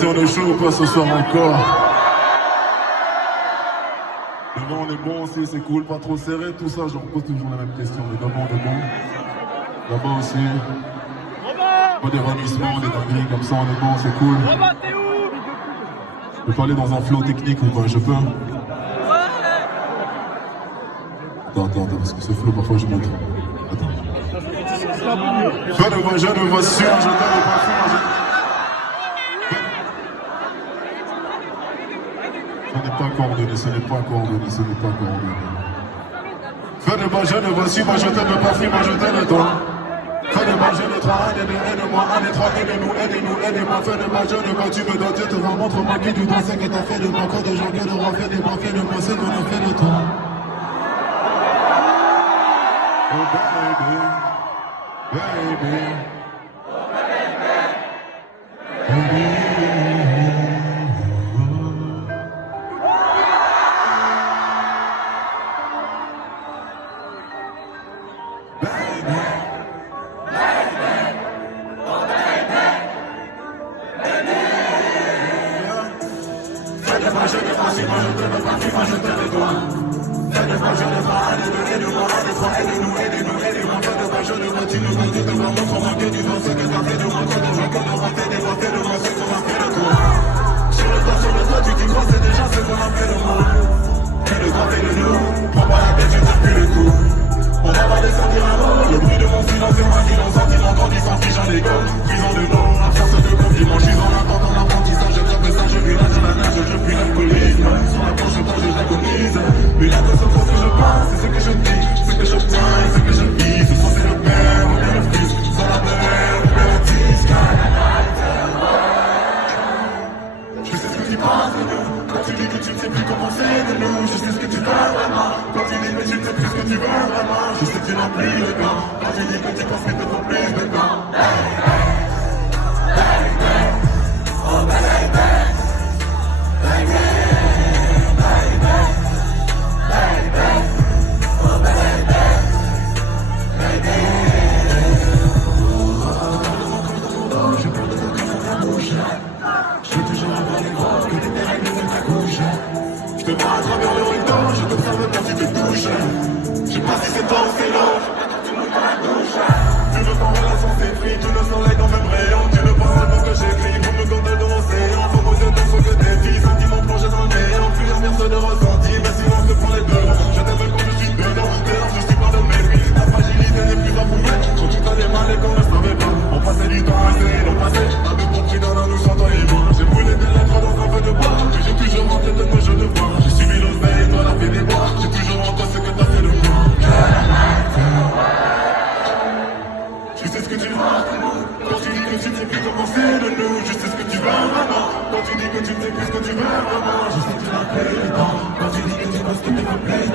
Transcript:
si on est chaud ou pas ce soir encore. Devant on est bon aussi, c'est cool, pas trop serré, tout ça, je repose toujours la même question, mais devant on est bon. Là-bas aussi. Pas des ranissements, des dingueries comme ça, on est bon, c'est cool. Je peux parler dans un flow technique ou pas, je peux. Attends, parce que ce flow parfois je monte. Attends. Je ne vois sûr, je t'aime pas sûr, ce n'est pas coordonné, ce n'est pas coordonné, ce n'est pas coordonné. Fais de moi, je ne vois sûr, moi je t'aime pas sûr, moi je t'aime toi. Fais de moi, je ne trois, aide-moi, aide-nous, aidez-moi, fais de moi, je ne vois, tu me dois, Dieu te va, montre-moi qui tu dois, ce que t'as fait de moi, quand de gens que de roi, fais de moi, ce qu'on a fait de toi. Oh baby, baby, oh baby, baby. Quand tu dis que tu sais plus ce que tu veux vraiment, je sais que tu l'as pris le temps. Quand tu dis que tu penses que t'es complet,